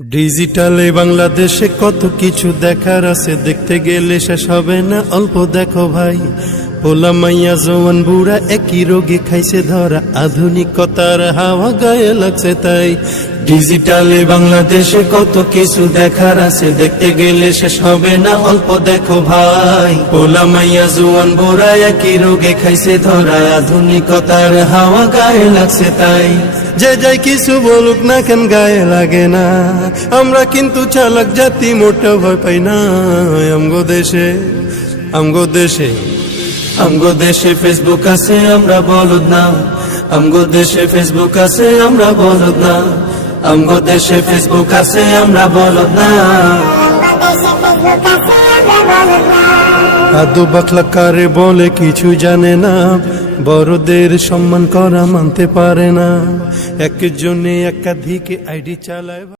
ডিজিটালে বাংলাদেশে কত কিছু দেখার আছে, দেখতে গেলে শেষ হবে না। অল্প দেখো ভাই, পোলা মাইয়া জওয়ান বুড়া একই রোগে খাইছে ধরা, আধুনিকতার হাওয়া গায়ে লাগছে তাই। ডিজিটালে বাংলাদেশে কত কিছু দেখার আছে, দেখতে গেলে শেষ হবে না। অল্প দেখো ভাই, পোলা মাইয়া জওয়ান বুড়া একই রোগে খাইছে ধরা, আধুনিকতার হাওয়া গায়ে লাগছে তাই। যে যাই কিছু বলুক না কেন গায়ে লাগে না, আমরা কিন্তু চালাক জাতি, মোটা ভয় পাই না। আমগো দেশে আমগো দেশে ফেসবুক আছে, আমরা বলদ না। আমগো দেশে ফেসবুক আছে, আমরা বলদ না। আমগো দেশে ফেসবুক আছে, আমরা বলদ না। আদু বাকলা কারে বলে কিছু জানে না, বড়দের সম্মান করা মানতে পারে না। একজনে একাধিক আইডি চালায়।